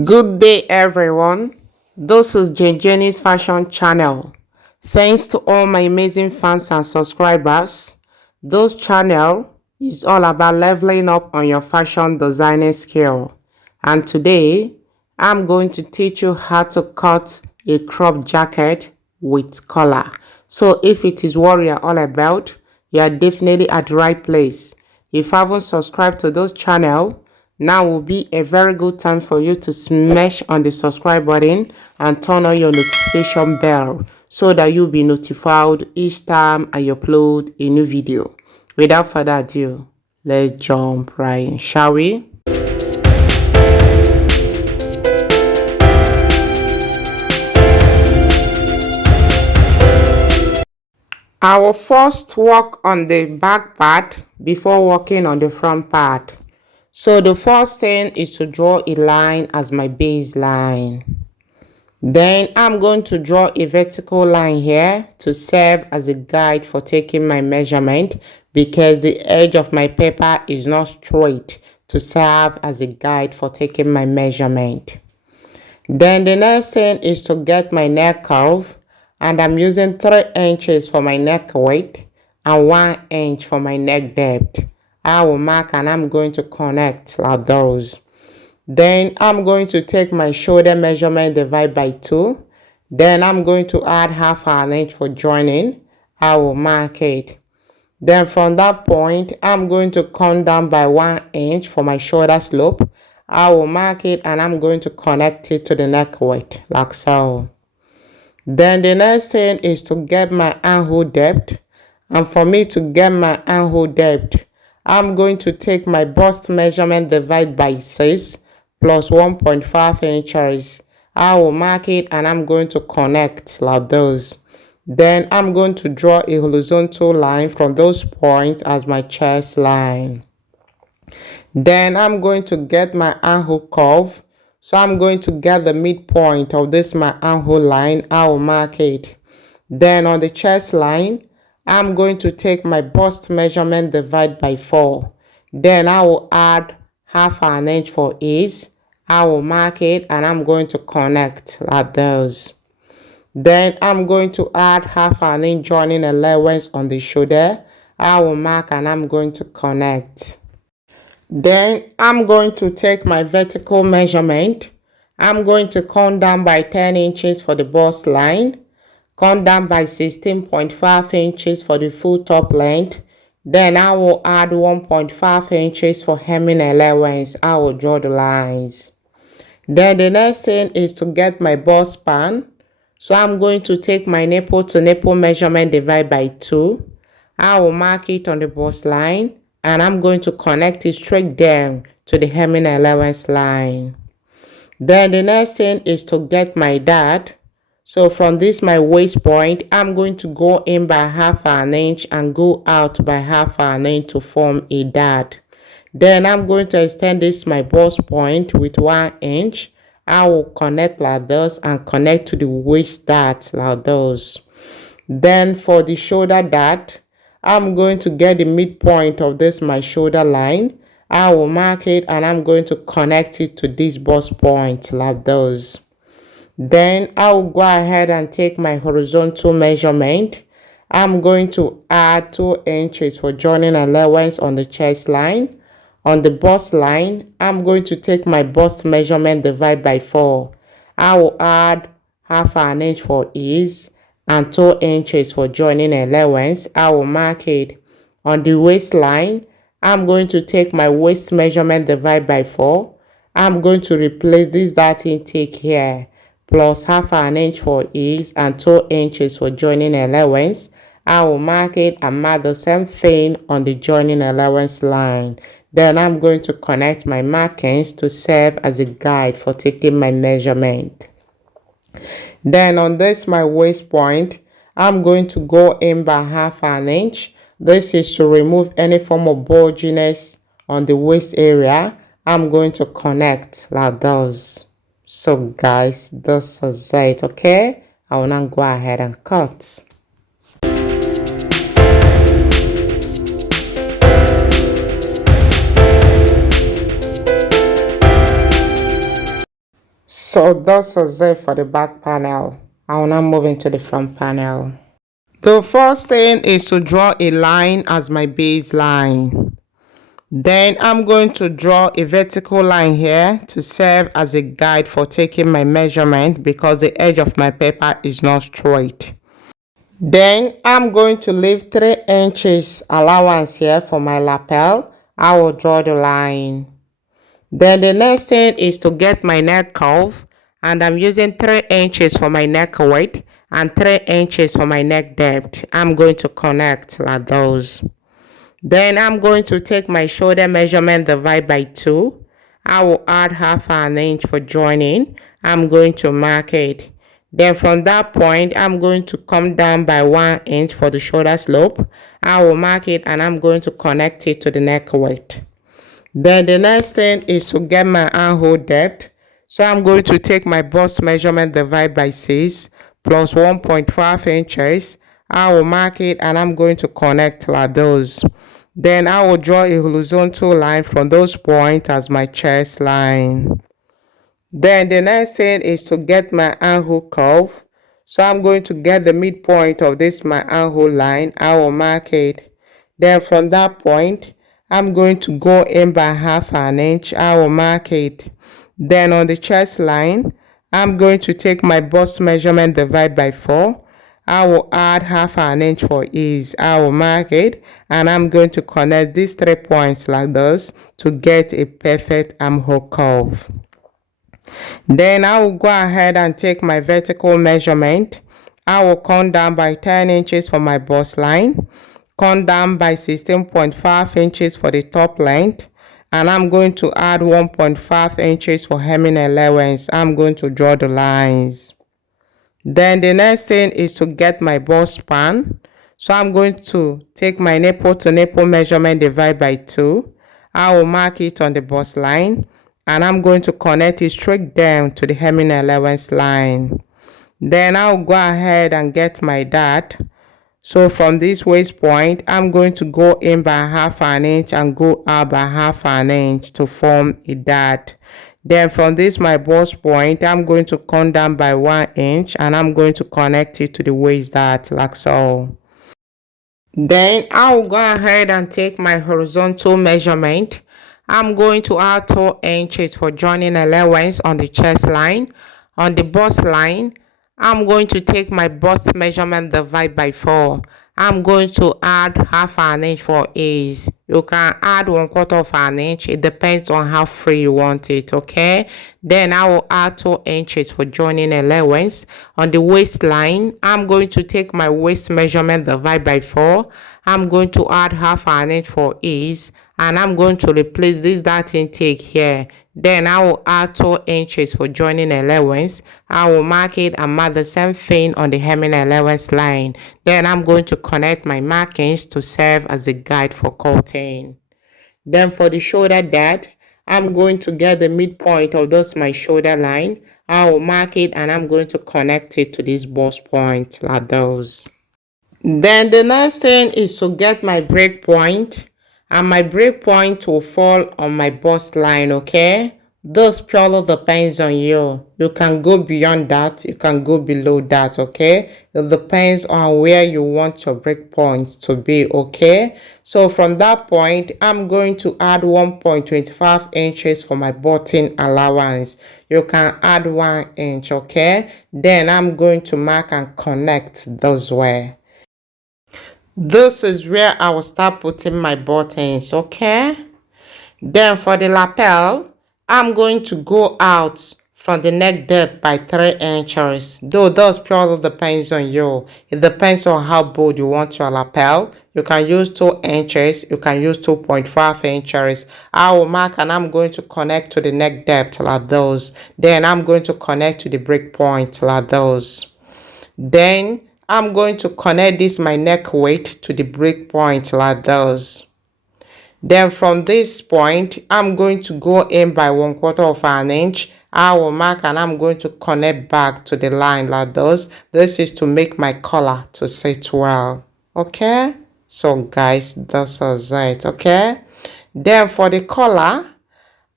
Good day, everyone. This is Jenny's Fashion Channel. Thanks to all my amazing fans and subscribers. This channel is all about leveling up on your fashion designing skill. And today, I'm going to teach you how to cut a crop jacket with collar. So if it is what you're all about, you are definitely at the right place. If you haven't subscribed to this channel, now will be a very good time for you to smash on the subscribe button and turn on your notification bell so that you'll be notified each time I upload a new video. Without further ado, let's jump right in, shall we? I will first work on the back part before working on the front part. So the first thing is to draw a line as my baseline. Then I'm going to draw a vertical line here to serve as a guide for taking my measurement because the edge of my paper is not straight, to serve as a guide for taking my measurement. Then the next thing is to get my neck curve, and I'm using 3 inches for my neck width and 1 inch for my neck depth. I will mark and I'm going to connect like those. Then I'm going to take my shoulder measurement, divide by 2. Then I'm going to add half an inch for joining. I will mark it. Then from that point, I'm going to come down by 1 inch for my shoulder slope. I will mark it and I'm going to connect it to the neck width like so. Then the next thing is to get my armhole depth. And for me to get my armhole depth, I'm going to take my bust measurement, divide by 6 plus 1.5 inches. I will mark it and I'm going to connect like those. Then I'm going to draw a horizontal line from those points as my chest line. Then I'm going to get my armhole curve. So I'm going to get the midpoint of this my armhole line. I will mark it. Then on the chest line, I'm going to take my bust measurement, divide by 4. Then I will add half an inch for ease. I will mark it and I'm going to connect like those. Then I'm going to add half an inch joining allowance on the shoulder. I will mark and I'm going to connect. Then I'm going to take my vertical measurement. I'm going to come down by 10 inches for the bust line. Come down by 16.5 inches for the full top length. Then I will add 1.5 inches for hemming allowance. I will draw the lines. Then the next thing is to get my bust span. So I'm going to take my nipple to nipple measurement, divide by 2. I will mark it on the bust line and I'm going to connect it straight down to the hemming allowance line. Then the next thing is to get my dart. So from this my waist point, I'm going to go in by half an inch and go out by half an inch to form a dart. Then I'm going to extend this my bust point with 1 inch. I will connect like this and connect to the waist dart like those. Then for the shoulder dart, I'm going to get the midpoint of this my shoulder line. I will mark it and I'm going to connect it to this bust point like those. Then I will go ahead and take my horizontal measurement. I'm going to add 2 inches for joining allowance on the chest line. On the bust line, I'm going to take my bust measurement, divide by 4. I will add half an inch for ease and 2 inches for joining allowance. I will mark it. On the waistline, I'm going to take my waist measurement, divide by 4. I'm going to replace this dart intake here, plus half an inch for ease and 2 inches for joining allowance. I will mark it and mark the same thing on the joining allowance line. Then I'm going to connect my markings to serve as a guide for taking my measurement. Then on this my waist point, I'm going to go in by half an inch. This is to remove any form of bulginess on the waist area. I'm going to connect like those. So guys, this is it, okay? I will now go ahead and cut. So this is it for the back panel. I will now move into the front panel. The first thing is to draw a line as my baseline. Then I'm going to draw a vertical line here to serve as a guide for taking my measurement because the edge of my paper is not straight. Then I'm going to leave 3 inches allowance here for my lapel. I will draw the line. Then the next thing is to get my neck curve, and I'm using 3 inches for my neck width and 3 inches for my neck depth. I'm going to connect like those. Then I'm going to take my shoulder measurement, divide by 2. I will add half an inch for joining. I'm going to mark it. Then from that point, I'm going to come down by 1 inch for the shoulder slope. I will mark it and I'm going to connect it to the neck width. Then the next thing is to get my armhole depth. So I'm going to take my bust measurement, divide by 6 plus 1.5 inches. I will mark it and I'm going to connect like those. Then I will draw a horizontal line from those points as my chest line. Then the next thing is to get my armhole curve. So I'm going to get the midpoint of this my armhole line. I will mark it. Then from that point, I'm going to go in by half an inch. I will mark it. Then on the chest line, I'm going to take my bust measurement, divide by 4. I will add half an inch for ease. I will mark it and I'm going to connect these 3 points like this to get a perfect armhole curve. Then I will go ahead and take my vertical measurement. I will come down by 10 inches for my bust line, come down by 16.5 inches for the top length, and I'm going to add 1.5 inches for hemming allowance. I'm going to draw the lines. Then the next thing is to get my bust span. So I'm going to take my nipple to nipple measurement, divide by 2. I will mark it on the bust line and I'm going to connect it straight down to the hemming allowance line. Then I'll go ahead and get my dart. So from this waist point, I'm going to go in by half an inch and go out by half an inch to form a dart. Then from this my bust point, I'm going to come down by 1 inch and I'm going to connect it to the waist dart like so. Then I'll go ahead and take my horizontal measurement. I'm going to add 2 inches for joining allowance on the chest line. On the bust line, I'm going to take my bust measurement, divide by 4. I'm going to add half an inch for ease. You can add 1/4 of an inch. It depends on how free you want it, okay? Then I will add 2 inches for joining allowance. On the waistline, I'm going to take my waist measurement, divide by 4. I'm going to add half an inch for ease. And I'm going to replace this dart intake here. Then I will add 2 inches for joining allowance. I will mark it and mark the same thing on the hemming allowance line. Then I'm going to connect my markings to serve as a guide for cutting. Then for the shoulder dart, I'm going to get the midpoint of this my shoulder line. I will mark it and I'm going to connect it to this bust point like those. Then the next thing is to get my break point. And my break point will fall on my bust line, okay? This purely depends on you. You can go beyond that, you can go below that, okay? It depends on where you want your break points to be, okay? So from that point, I'm going to add 1.25 inches for my button allowance. You can add 1 inch, okay? Then I'm going to mark and connect this way. This is where I will start putting my buttons, okay? Then for the lapel, I'm going to go out from the neck depth by 3 inches. Though this purely depends on you. It depends on how bold you want your lapel. You can use 2 inches. You can use 2.5 inches. I will mark and I'm going to connect to the neck depth like those. Then I'm going to connect to the break point like those. Then I'm going to connect this my neck weight to the break point like those. Then from this point, I'm going to go in by 1/4 of an inch. I will mark and I'm going to connect back to the line like those. This is to make my collar to sit well. Okay? So guys, this is it. Okay? Then for the collar,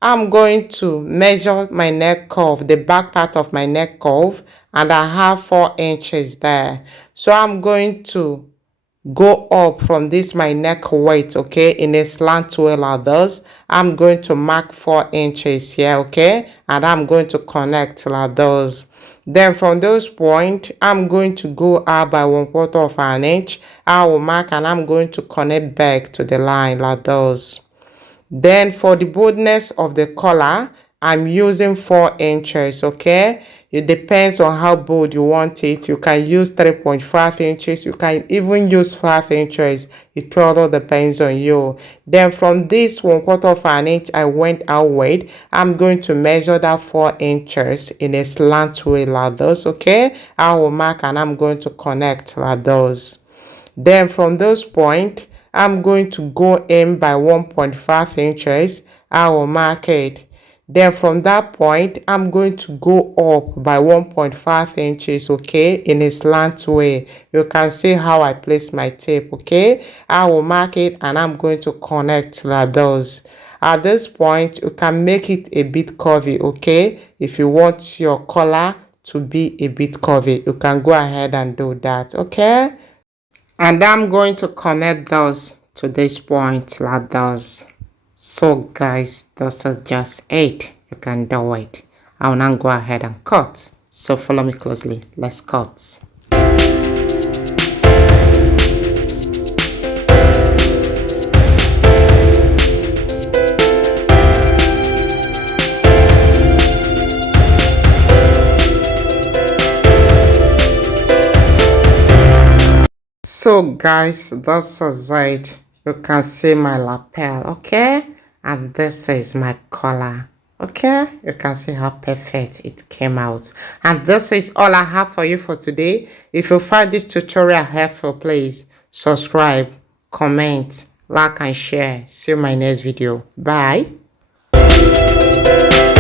I'm going to measure my neck curve, the back part of my neck curve, and I have 4 inches there. So I'm going to go up from this my neck weight, okay, in a slant way like this. I'm going to mark 4 inches here, okay, and I'm going to connect like those. Then from those point, I'm going to go out by 1/4 of an inch. I will mark and I'm going to connect back to the line like those. Then for the boldness of the collar, I'm using 4 inches, okay? It depends on how bold you want it. You can use 3.5 inches. You can even use 5 inches. It purely depends on you. Then from this 1/4 of an inch I went outward, I'm going to measure that 4 inches in a slant way like this, okay? I will mark and I'm going to connect like those. Then from those point, I'm going to go in by 1.5 inches. I will mark it. Then from that point, I'm going to go up by 1.5 inches, okay, in a slant way. You can see how I place my tape, okay. I will mark it and I'm going to connect like those. At this point, you can make it a bit curvy, okay. If you want your collar to be a bit curvy, you can go ahead and do that, okay. And I'm going to connect those to this point like those. So guys, this is just it. You can do it. I'll now go ahead and cut. So follow me closely. Let's cut. So guys, this is it. You can see my lapel, okay, and this is my collar, okay. You can see how perfect it came out, and this is all I have for you for today. If you find this tutorial helpful, please subscribe, comment, like and share. See you in my next video. Bye.